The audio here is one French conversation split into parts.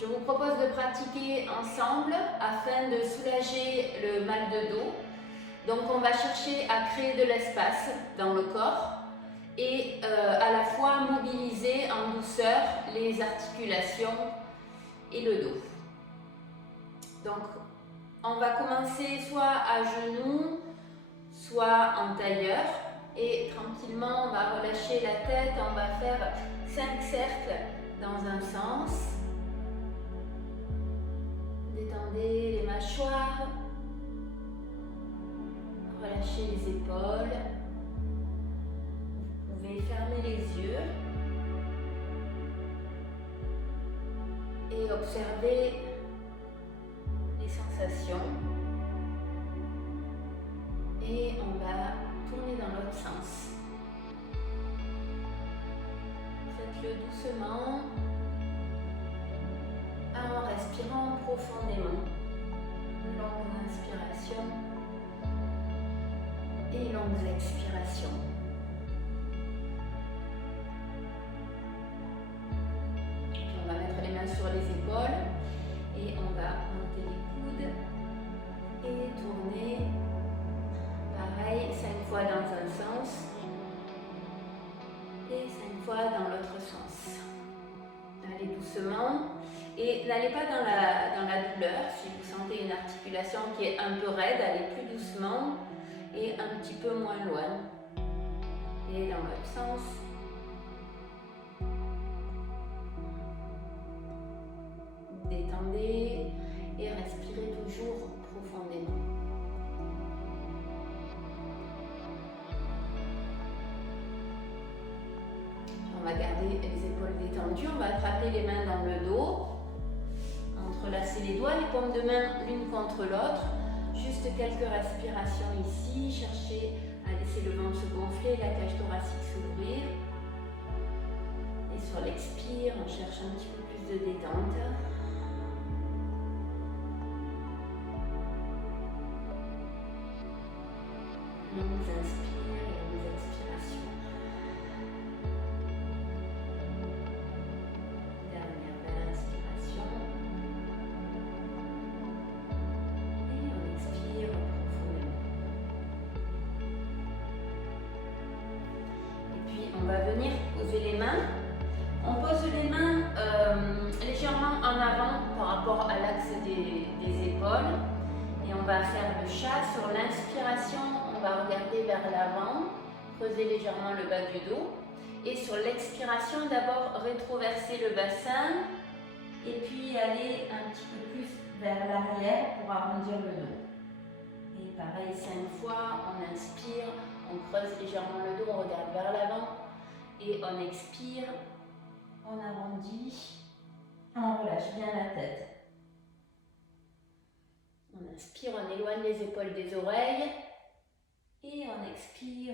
Je vous propose de pratiquer ensemble afin de soulager le mal de dos. Donc on va chercher à créer de l'espace dans le corps et à la fois mobiliser en douceur les articulations et le dos. Donc on va commencer soit à genoux, soit en tailleur et tranquillement on va relâcher la tête, on va faire 5 cercles dans un sens. Détendez les mâchoires, relâchez les épaules, vous pouvez fermer les yeux et observer les sensations et on va tourner dans l'autre sens. Faites-le doucement en respirant profondément. Longue inspiration et longues expirations. Puis on va mettre les mains sur les épaules et on va monter les coudes et tourner. Pareil, 5 fois dans un sens et 5 fois dans l'autre sens. Allez doucement. Et n'allez pas dans la douleur. Si vous sentez une articulation qui est un peu raide, allez plus doucement et un petit peu moins loin. Et dans l'autre sens. Détendez et respirez toujours profondément. On va garder les épaules détendues. On va attraper les mains dans le dos. Entrelacez les doigts, les paumes de main l'une contre l'autre. Juste quelques respirations ici. Cherchez à laisser le ventre se gonfler, la cage thoracique s'ouvrir. Et sur l'expire, on cherche un petit peu plus de détente. Longues inspires et longues expirations. On va venir poser les mains. On pose les mains légèrement en avant par rapport à l'axe des épaules. Et on va faire le chat. Sur l'inspiration, on va regarder vers l'avant, creuser légèrement le bas du dos. Et sur l'expiration, d'abord rétroverser le bassin. Et puis aller un petit peu plus vers l'arrière pour arrondir le dos. Et pareil, 5 fois, on inspire, on creuse légèrement le dos, on regarde vers l'avant. Et on expire, on arrondit, on relâche bien la tête. On inspire, on éloigne les épaules des oreilles. Et on expire.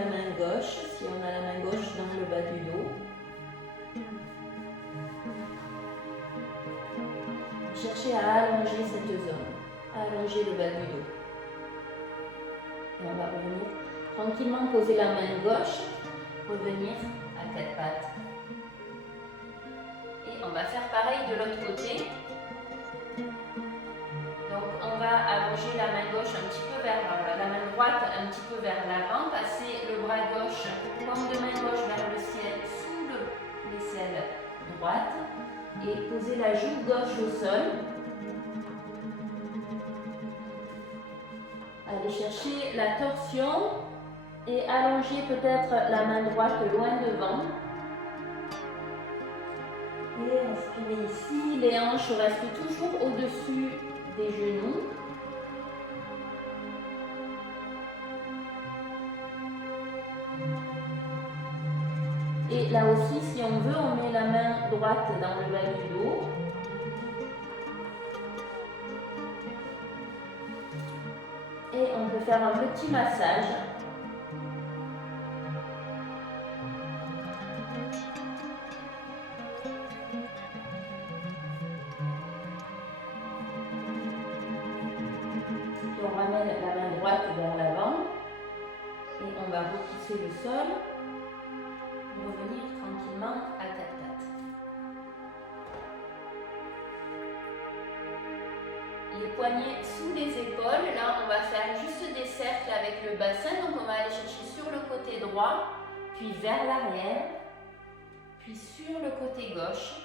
la main gauche, si on a la main gauche dans le bas du dos. Cherchez à allonger cette zone, allonger le bas du dos. Et on va revenir tranquillement, poser la main gauche, revenir à quatre pattes. Et on va faire pareil de l'autre côté. Donc on va allonger la main gauche un petit peu vers la main droite, un petit peu vers l'avant, passer le bras gauche, paume de main gauche vers le ciel, sous l'aisselle droite, et poser la joue gauche au sol. Allez chercher la torsion et allonger peut-être la main droite loin devant. Et respirez ici, les hanches restent toujours au-dessus des genoux. Et là aussi, si on veut, on met la main droite dans le bas du dos. Et on peut faire un petit massage. Et on ramène la main droite vers l'avant. Et on va repousser le sol. Revenir tranquillement à quatre pattes. Les poignets sous les épaules, là on va faire juste des cercles avec le bassin, donc on va aller chercher sur le côté droit, puis vers l'arrière, puis sur le côté gauche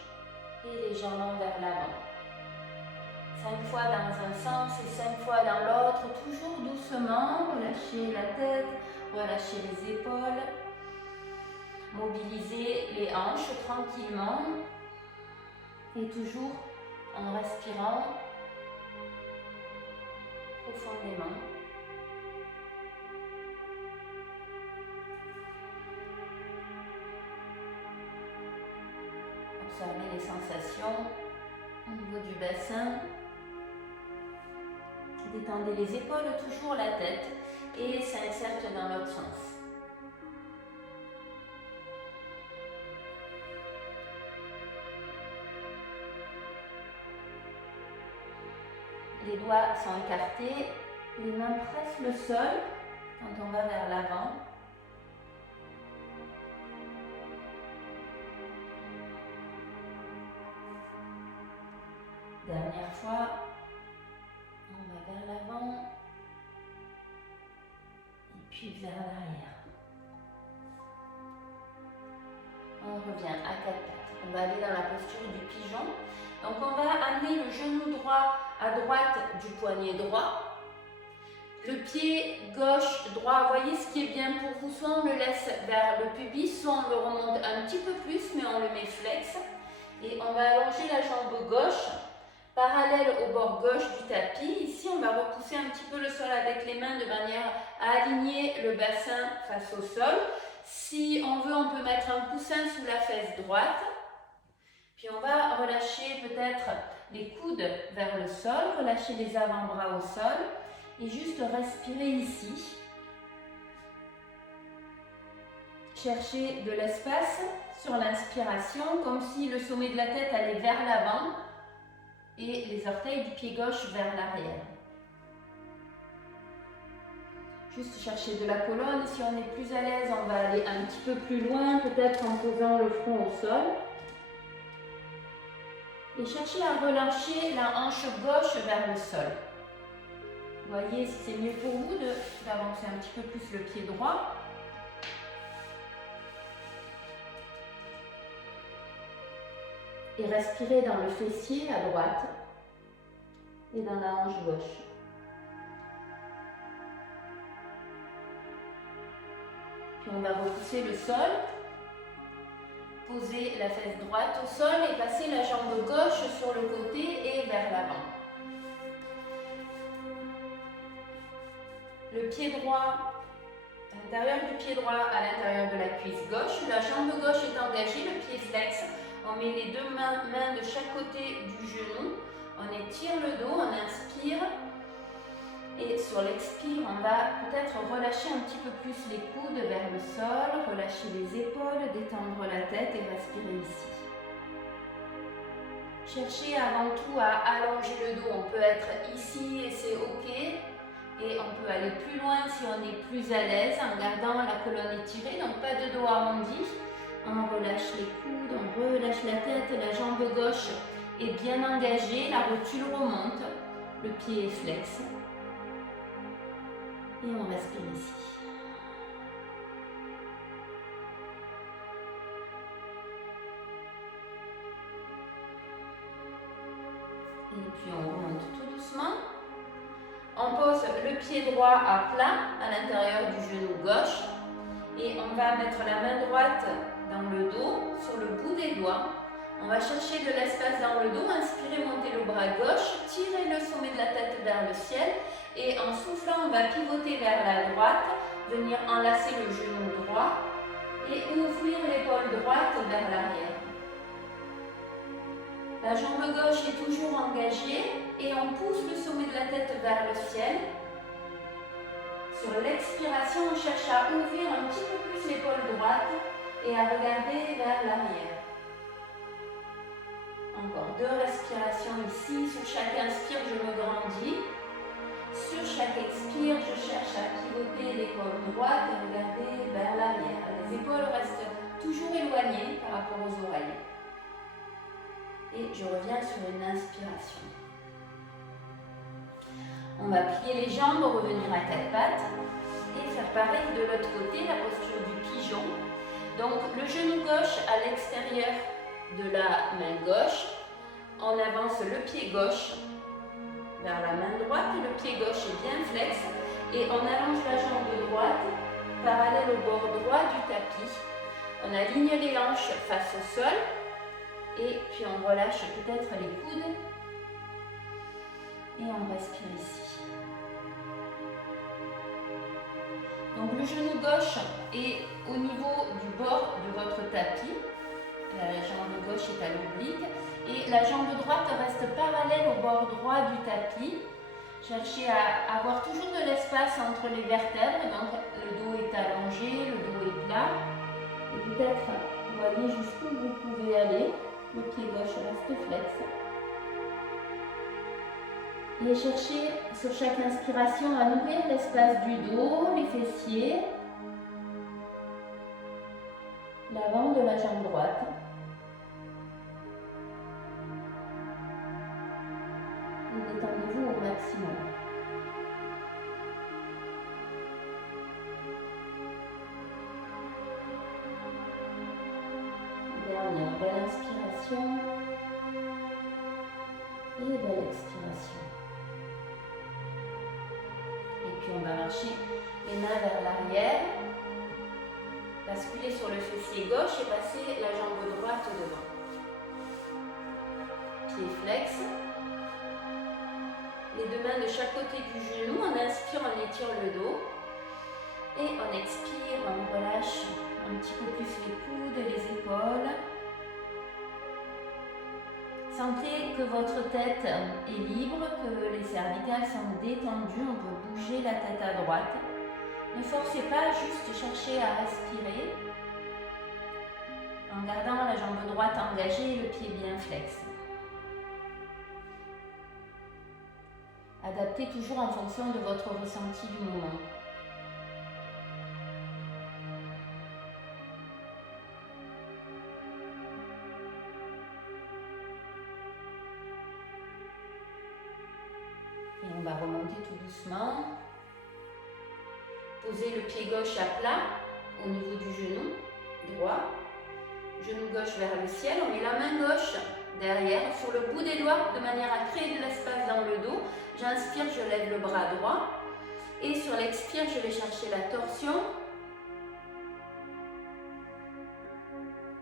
et légèrement vers l'avant. 5 fois dans un sens et 5 fois dans l'autre, toujours doucement, relâchez la tête, relâchez les épaules. Mobilisez les hanches tranquillement et toujours en respirant profondément. Observez les sensations au niveau du bassin. Détendez les épaules, toujours la tête et s'inserte dans l'autre sens. Les doigts sont écartés, les mains pressent le sol quand on va vers l'avant. Dernière fois, on va vers l'avant et puis vers l'arrière. On revient à quatre pattes. On va aller dans la posture du pigeon. Donc on va amener le genou droit à droite du poignet droit. Le pied gauche, droit, voyez ce qui est bien pour vous, soit on le laisse vers le pubis, soit on le remonte un petit peu plus, mais on le met flex. Et on va allonger la jambe gauche, parallèle au bord gauche du tapis. Ici, on va repousser un petit peu le sol avec les mains de manière à aligner le bassin face au sol. Si on veut, on peut mettre un coussin sous la fesse droite. Puis on va relâcher peut-être les coudes vers le sol, relâcher les avant-bras au sol et juste respirer ici. Chercher de l'espace sur l'inspiration, comme si le sommet de la tête allait vers l'avant et les orteils du pied gauche vers l'arrière. Juste chercher de la colonne. Si on est plus à l'aise, on va aller un petit peu plus loin, peut-être en posant le front au sol. Et cherchez à relâcher la hanche gauche vers le sol. Voyez si c'est mieux pour vous d'avancer un petit peu plus le pied droit. Et respirez dans le fessier à droite et dans la hanche gauche. Puis on va repousser le sol. Poser la fesse droite au sol et passer la jambe gauche sur le côté et vers l'avant. Le pied droit, à l'intérieur du pied droit, à l'intérieur de la cuisse gauche. La jambe gauche est engagée, le pied flex. On met les deux mains de chaque côté du genou. On étire le dos, on inspire. Et sur l'expire, on va peut-être relâcher un petit peu plus les coudes vers le sol, relâcher les épaules, détendre la tête et respirer ici. Cherchez avant tout à allonger le dos. On peut être ici et c'est ok. Et on peut aller plus loin si on est plus à l'aise en gardant la colonne étirée, donc pas de dos arrondi. On relâche les coudes, on relâche la tête, la jambe gauche est bien engagée, la rotule remonte, le pied est flex. Et on respire ici. Et puis on remonte tout doucement. On pose le pied droit à plat à l'intérieur du genou gauche. Et on va mettre la main droite dans le dos, sur le bout des doigts. On va chercher de l'espace dans le dos, inspirez, montez le bras gauche, tirez le sommet de la tête vers le ciel. Et en soufflant, on va pivoter vers la droite, venir enlacer le genou droit et ouvrir l'épaule droite vers l'arrière. La jambe gauche est toujours engagée et on pousse le sommet de la tête vers le ciel. Sur l'expiration, on cherche à ouvrir un petit peu plus l'épaule droite et à regarder vers l'arrière. Encore 2 respirations ici. Sur chaque inspire, je me grandis. Sur chaque expire, je cherche à pivoter l'épaule droite et regarder vers l'arrière. Les épaules restent toujours éloignées par rapport aux oreilles. Et je reviens sur une inspiration. On va plier les jambes, revenir à 4 pattes et faire pareil de l'autre côté, la posture du pigeon. Donc le genou gauche à l'extérieur de la main gauche. On avance le pied gauche vers la main droite. Le pied gauche est bien flex et on allonge la jambe droite parallèle au bord droit du tapis. On aligne les hanches face au sol et puis on relâche peut-être les coudes. Et on respire ici. Donc le genou gauche est au niveau du bord de votre tapis. La jambe gauche est à l'oblique. Et la jambe droite reste parallèle au bord droit du tapis. Cherchez à avoir toujours de l'espace entre les vertèbres. Donc le dos est allongé, le dos est plat. Et peut-être voyez jusqu'où vous pouvez aller. Le pied gauche reste flex. Et cherchez sur chaque inspiration à ouvrir l'espace du dos, les fessiers, l'avant de la jambe droite. Et détendez-vous au maximum. Dernière belle inspiration et belle expiration. Et puis on va marcher les mains vers l'arrière, basculer sur le fessier gauche et passer la jambe droite devant. Pied flex. Les 2 mains de chaque côté du genou. On inspire, on étire le dos. Et on expire, on relâche un petit peu plus les coudes, les épaules. Sentez que votre tête est libre, que les cervicales sont détendues. On peut bouger la tête à droite. Ne forcez pas, juste cherchez à respirer en gardant la jambe droite engagée et le pied bien flex. Adaptez toujours en fonction de votre ressenti du moment. Et on va remonter tout doucement. Posez le pied gauche à plat au niveau du genou droit. Genou gauche vers le ciel. On met la main gauche derrière, sur le bout des doigts, de manière à créer de l'espace dans le dos. J'inspire, je lève le bras droit. Et sur l'expire, je vais chercher la torsion.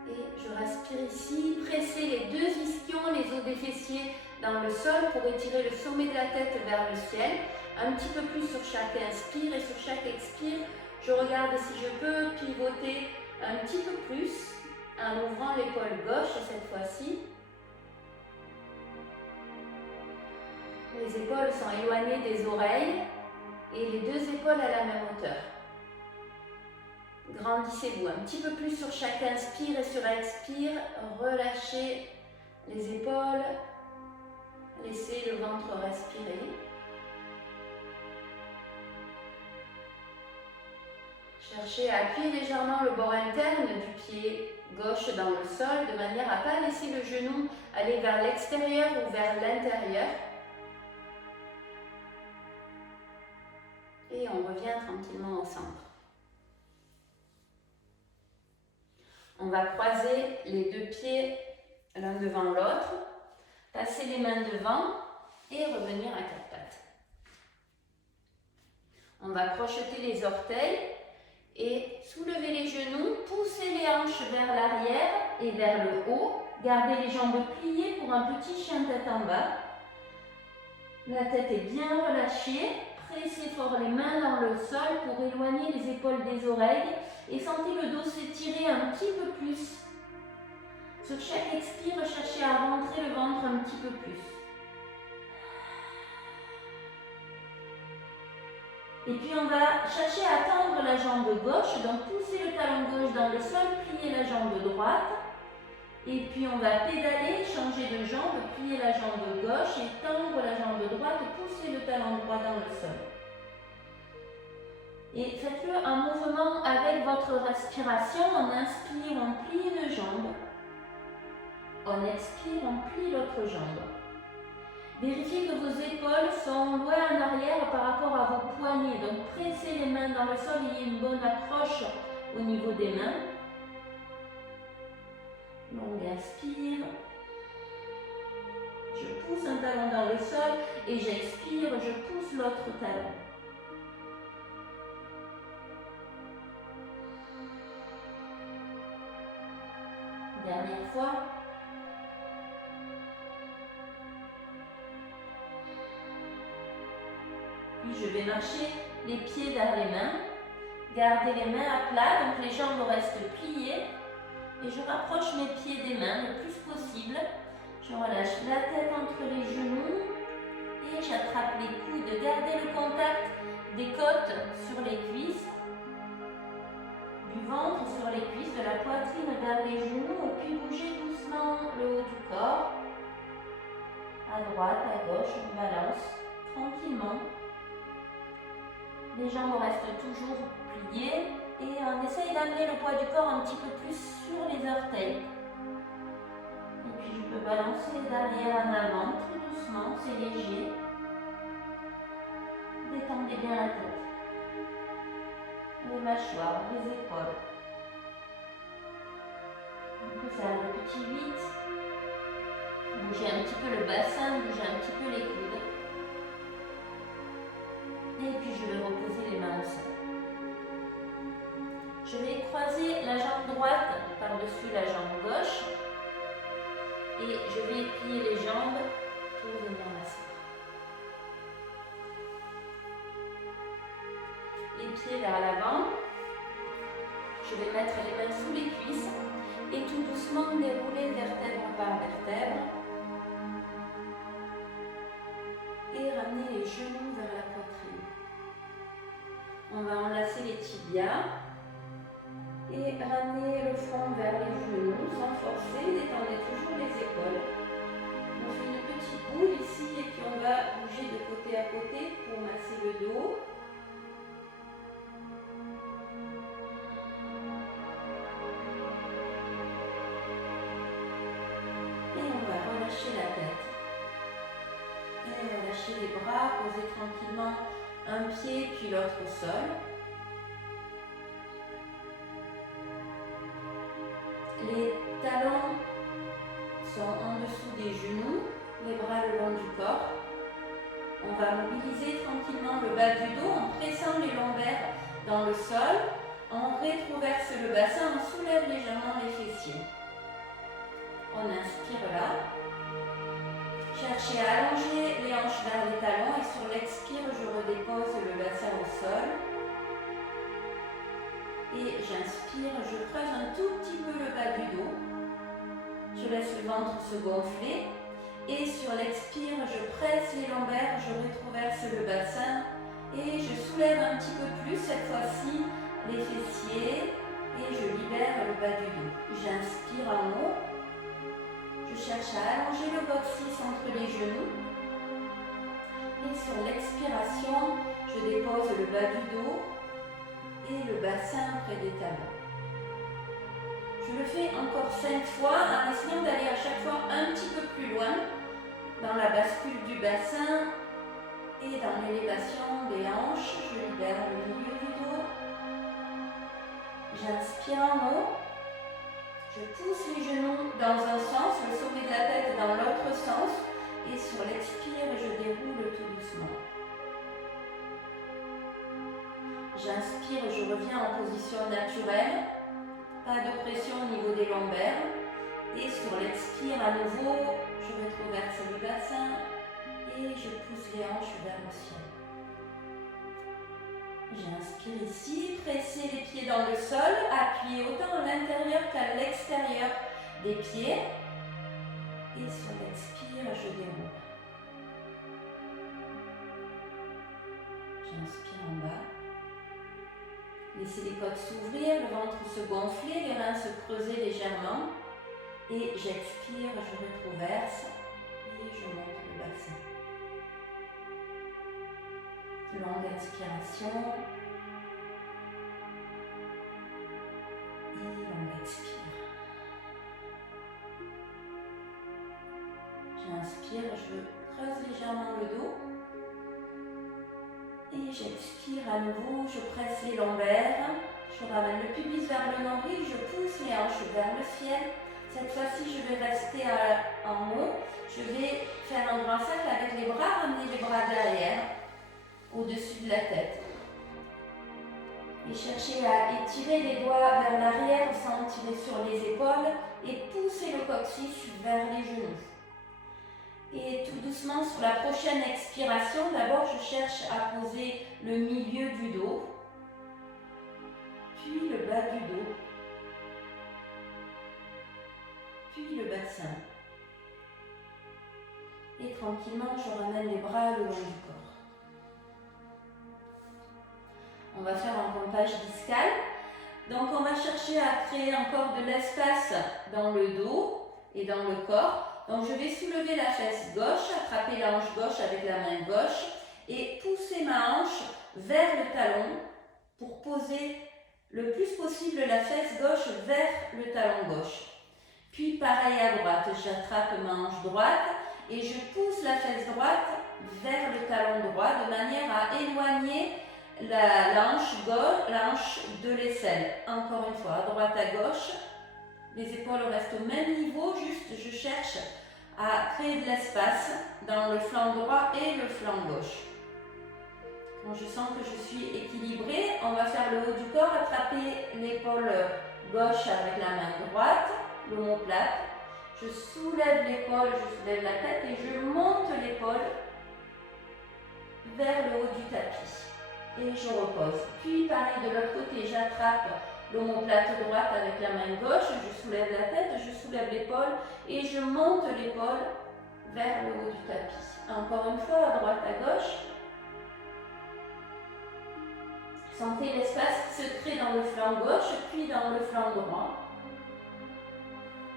Et je respire ici. Pressez les 2 ischions, les os des fessiers dans le sol pour étirer le sommet de la tête vers le ciel. Un petit peu plus sur chaque inspire et sur chaque expire. Je regarde si je peux pivoter un petit peu plus en ouvrant l'épaule gauche cette fois-ci. Les épaules sont éloignées des oreilles. Et les deux épaules à la même hauteur. Grandissez-vous un petit peu plus sur chaque inspire et sur expire. Relâchez les épaules. Laissez le ventre respirer. Cherchez à appuyer légèrement le bord interne du pied gauche dans le sol de manière à ne pas laisser le genou aller vers l'extérieur ou vers l'intérieur. Et on revient tranquillement au centre. On va croiser les deux pieds l'un devant l'autre, passer les mains devant et revenir à quatre pattes. On va crocheter les orteils et soulever les genoux, pousser les hanches vers l'arrière et vers le haut. Gardez les jambes pliées pour un petit chien tête en bas. La tête est bien relâchée. Pressez fort les mains dans le sol pour éloigner les épaules des oreilles et sentez le dos s'étirer un petit peu plus. Sur chaque expire, cherchez à rentrer le ventre un petit peu plus. Et puis on va chercher à tendre la jambe gauche, donc pousser le talon gauche dans le sol, plier la jambe droite. Et puis on va pédaler, changer de jambe, plier la jambe gauche et tendre la jambe droite, pousser le talon droit dans le sol. Et faites-le un mouvement avec votre respiration. On inspire, on plie une jambe. On expire, on plie l'autre jambe. Vérifiez que vos épaules sont loin en arrière par rapport à vos poignets. Donc pressez les mains dans le sol, ayez une bonne accroche au niveau des mains. Longue inspire. Je pousse un talon dans le sol et j'expire, je pousse l'autre talon. Dernière fois. Puis je vais marcher les pieds vers les mains. Gardez les mains à plat, donc les jambes restent pliées. Et je rapproche mes pieds des mains le plus possible. Je relâche la tête entre les genoux et j'attrape les coudes. Gardez le contact des côtes sur les cuisses, du ventre sur les cuisses, de la poitrine vers les genoux et puis bougez doucement le haut du corps. À droite, à gauche, on balance tranquillement. Les jambes restent toujours pliées. Et on essaye d'amener le poids du corps un petit peu plus sur les orteils. Et puis je peux balancer derrière en avant, tout doucement, c'est léger. Détendez bien la tête. Les mâchoires, les épaules. On peut faire le petit 8. Bougez un petit peu le bassin, bougez un petit peu les coudes. Et puis je vais reposer les mains au sol. Je vais croiser la jambe droite par-dessus la jambe gauche et je vais plier les jambes pour venir m'asseoir. Les pieds vers l'avant. Je vais mettre les mains sous les cuisses et tout doucement dérouler vertèbre par vertèbre et ramener les genoux vers la poitrine. On va enlacer les tibias. Et ramenez le front vers les genoux sans forcer, détendez toujours les épaules. On fait une petite boule ici et puis on va bouger de côté à côté pour masser le dos. Et on va relâcher la tête. Et relâcher les bras, poser tranquillement un pied puis l'autre au sol. Les talons sont en dessous des genoux, les bras le long du corps. On va mobiliser tranquillement le bas du dos en pressant les lombaires dans le sol. On rétroverse le bassin, on soulève légèrement les fessiers. On inspire là. Cherchez à allonger les hanches vers les talons et sur l'expire, je redépose le bassin au sol. Et j'inspire, je creuse un tout petit peu le bas du dos. Je laisse le ventre se gonfler. Et sur l'expire, je presse les lombaires, je rétroverse le bassin Et je soulève un petit peu plus, cette fois-ci, les fessiers. Et je libère le bas du dos. J'inspire en haut. Je cherche à allonger le coccyx entre les genoux. Et sur l'expiration, je dépose le bas du dos et le bassin près des talons. Je le fais encore 5 fois en essayant d'aller à chaque fois un petit peu plus loin dans la bascule du bassin et dans l'élévation des hanches. Je libère le milieu du dos. J'inspire en haut. Je pousse les genoux dans un sens, le sommet de la tête dans l'autre sens. Et sur l'expire, je déroule tout doucement. J'inspire, je reviens en position naturelle. Pas de pression au niveau des lombaires. Et sur l'expire, à nouveau, je rétroverse le bassin et je pousse les hanches vers le ciel. J'inspire ici, presser les pieds dans le sol, appuyer autant à l'intérieur qu'à l'extérieur des pieds. Et sur l'expire, je déroule. J'inspire en bas. Laissez les côtes s'ouvrir, le ventre se gonfler, les reins se creuser légèrement. Et j'expire, je rétroverse et je monte le bassin. Longue inspiration. Et longue expire. J'inspire, je creuse légèrement le dos. Et j'expire à nouveau, je presse les lombaires. Je ramène le pubis vers le nombril, je pousse les hanches vers le ciel. Cette fois-ci, je vais rester en haut. Je vais faire un grand cercle avec les bras, ramener les bras derrière, au-dessus de la tête. Et chercher à étirer les doigts vers l'arrière sans tirer sur les épaules et pousser le coccyx vers les genoux. Et tout doucement, sur la prochaine expiration, d'abord je cherche à poser le milieu du dos, puis le bas du dos, puis le bassin. Et tranquillement, je ramène les bras le long du corps. On va faire un pompage discal. Donc on va chercher à créer encore de l'espace dans le dos et dans le corps. Donc je vais soulever la fesse gauche, attraper la hanche gauche avec la main gauche et pousser ma hanche vers le talon pour poser le plus possible la fesse gauche vers le talon gauche. Puis pareil à droite, j'attrape ma hanche droite et je pousse la fesse droite vers le talon droit de manière à éloigner la hanche de l'aisselle. Encore une fois, à droite à gauche. Les épaules restent au même niveau, juste je cherche à créer de l'espace dans le flanc droit et le flanc gauche. Quand je sens que je suis équilibrée, on va faire le haut du corps, attraper l'épaule gauche avec la main droite, l'omoplate. Je soulève l'épaule, je soulève la tête et je monte l'épaule vers le haut du tapis. Et je repose. Puis pareil de l'autre côté, j'attrape l'omoplate droite avec la main gauche, je soulève la tête, je soulève l'épaule et je monte l'épaule vers le haut du tapis. Encore une fois, à droite, à gauche. Sentez l'espace qui se crée dans le flanc gauche, puis dans le flanc droit.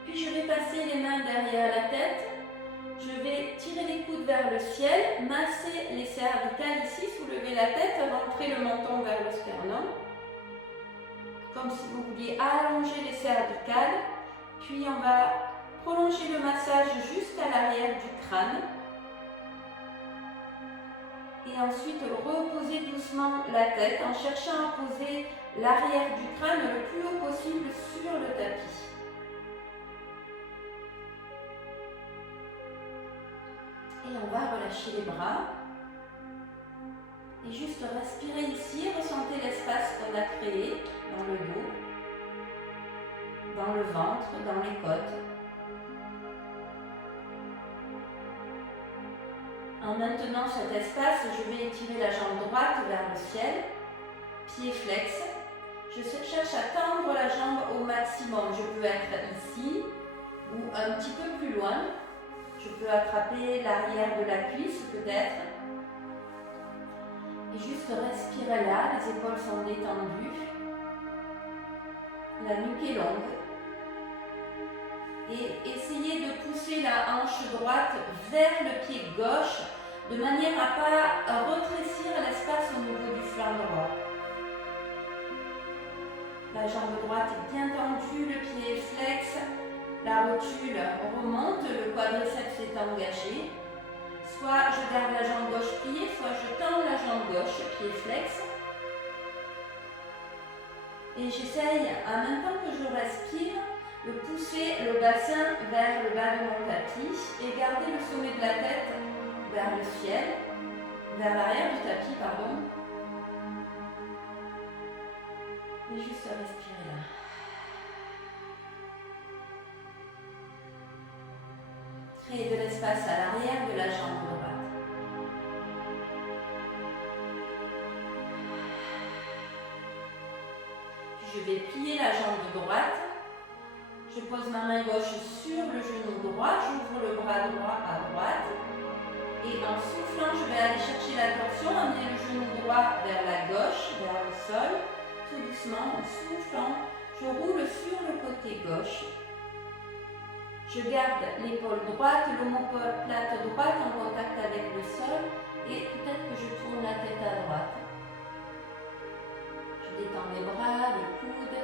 Puis je vais passer les mains derrière la tête. Je vais tirer les coudes vers le ciel, masser les cervicales ici, soulever la tête, rentrer le menton vers le sternum. Comme si vous vouliez allonger les cervicales. Puis on va prolonger le massage jusqu'à l'arrière du crâne. Et ensuite reposer doucement la tête en cherchant à poser l'arrière du crâne le plus haut possible sur le tapis. Et on va relâcher les bras. Et juste respirer ici, ressentez l'espace qu'on a créé dans le dos, dans le ventre, dans les côtes. En maintenant cet espace, je vais étirer la jambe droite vers le ciel, pied flex. Je cherche à tendre la jambe au maximum. Je peux être ici ou un petit peu plus loin. Je peux attraper l'arrière de la cuisse peut-être. Et juste respirez là, les épaules sont détendues. La nuque est longue. Et essayez de pousser la hanche droite vers le pied gauche de manière à ne pas rétrécir l'espace au niveau du flanc droit. La jambe droite est bien tendue, le pied est flex, la rotule remonte, le quadriceps est engagé. Soit je garde la jambe gauche pliée, soit je tends la jambe gauche, pied flex. Et j'essaye, en même temps que je respire, de pousser le bassin vers le bas de mon tapis et garder le sommet de la tête vers le ciel, vers l'arrière du tapis, pardon. Et juste respirer là. Créer de l'espace à l'arrière de la jambe droite. Je vais plier la jambe droite. Je pose ma main gauche sur le genou droit, j'ouvre le bras droit à droite. Et en soufflant, je vais aller chercher la torsion, amener le genou droit vers la gauche, vers le sol. Tout doucement, en soufflant, je roule sur le côté gauche. Je garde l'épaule droite, l'omoplate droite en contact avec le sol et peut-être que je tourne la tête à droite. Je détends les bras, les coudes.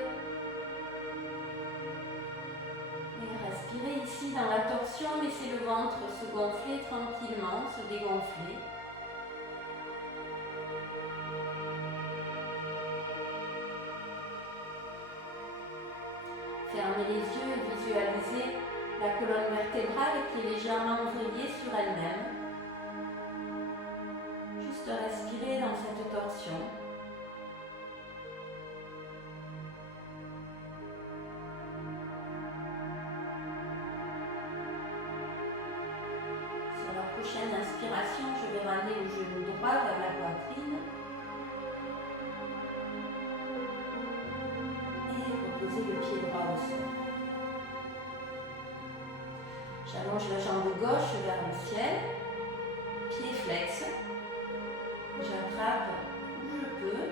Et respirez ici dans la torsion, laissez le ventre se gonfler tranquillement, se dégonfler. Fermez les yeux et visualisez la colonne vertébrale qui est légèrement reliée sur elle-même. Juste respirer dans cette torsion. Sur la prochaine inspiration, je vais ramener le genou droit vers la poitrine. Et reposer le pied droit au sol. J'allonge la jambe gauche vers le ciel, pied flex, j'attrape où je peux.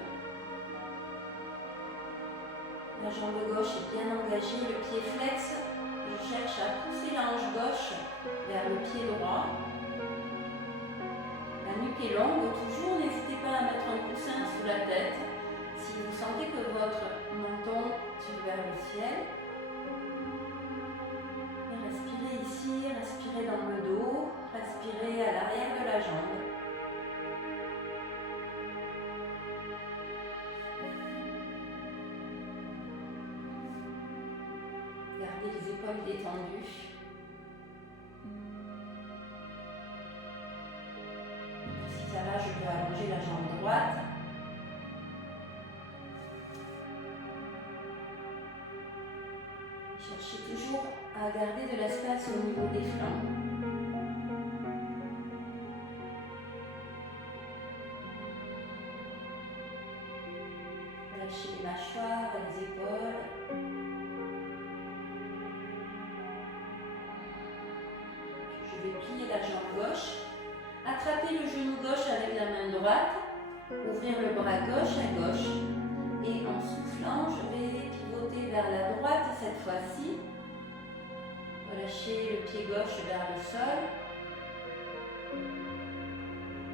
La jambe gauche est bien engagée, le pied flex, je cherche à pousser la hanche gauche vers le pied droit. La nuque est longue, toujours n'hésitez pas à mettre un coussin sous la tête si vous sentez que votre menton tire vers le ciel. Respirez ici, respirez dans le dos, respirez à l'arrière de la jambe. Gardez les épaules détendues. Si ça va, je peux allonger la jambe droite. Cherchez toujours à garder de l'espace au niveau des flancs. Lâchez les mâchoires, les épaules. Je vais plier la jambe gauche. Attrapez le genou gauche avec la main droite. Ouvrir le bras gauche à gauche. Et en soufflant, je vais pivoter vers la droite cette fois-ci. Relâchez le pied gauche vers le sol.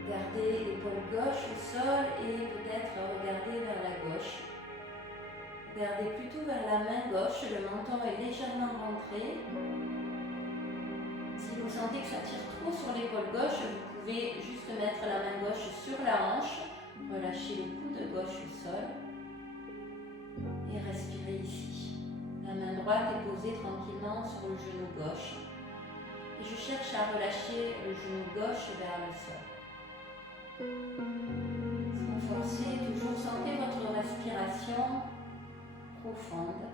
Gardez l'épaule gauche au sol et peut-être regardez vers la gauche. Regardez plutôt vers la main gauche, le menton est légèrement rentré. Si vous sentez que ça tire trop sur l'épaule gauche, vous pouvez juste mettre la main gauche sur la hanche. Relâchez le coude gauche au sol. Et respirez ici. La main droite est posée tranquillement sur le genou gauche. Et je cherche à relâcher le genou gauche vers le sol. Sans forcer, toujours sentez votre respiration profonde.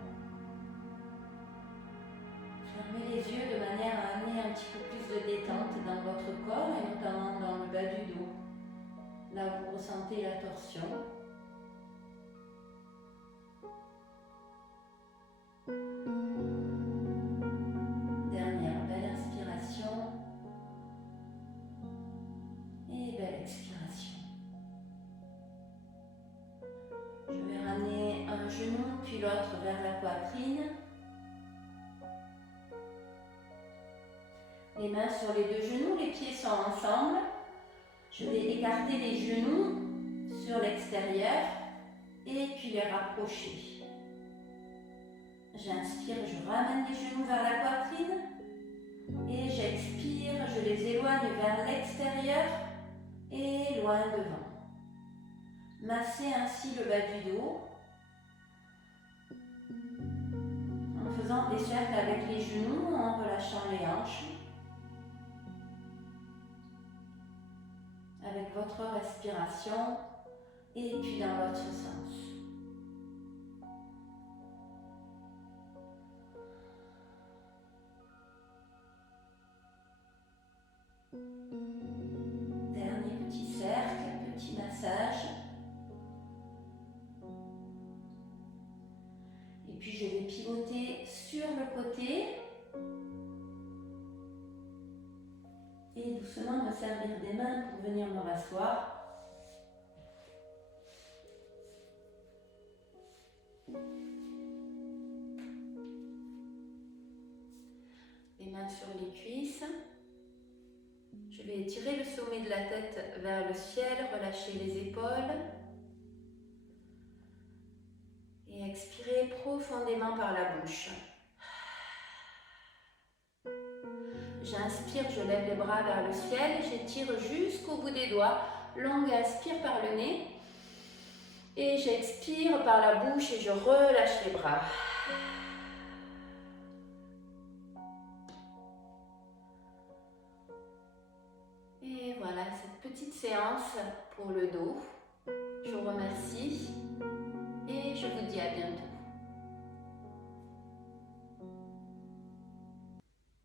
Fermez les yeux de manière à amener un petit peu plus de détente dans votre corps et notamment dans le bas du dos. Là où vous ressentez la torsion. Dernière belle inspiration et belle expiration. les mains sur les deux genoux, les pieds sont ensemble. Je vais écarter les genoux sur l'extérieur et puis les rapprocher. J'inspire, je ramène les genoux vers la poitrine et j'expire, je les éloigne vers l'extérieur et loin devant. Massez ainsi le bas du dos en faisant des cercles avec les genoux, en relâchant les hanches. Avec votre respiration et puis dans l'autre sens. Dernier petit cercle, petit massage. Et puis je vais pivoter sur le côté et doucement me servir des mains pour venir me rasseoir. Les mains sur les cuisses. Je vais étirer le sommet de la tête vers le ciel, relâcher les épaules. Et expirer profondément par la bouche. J'inspire, je lève les bras vers le ciel, j'étire jusqu'au bout des doigts. Longue inspire par le nez. Et j'expire par la bouche et je relâche les bras. Et voilà cette petite séance pour le dos. Je vous remercie et je vous dis à bientôt.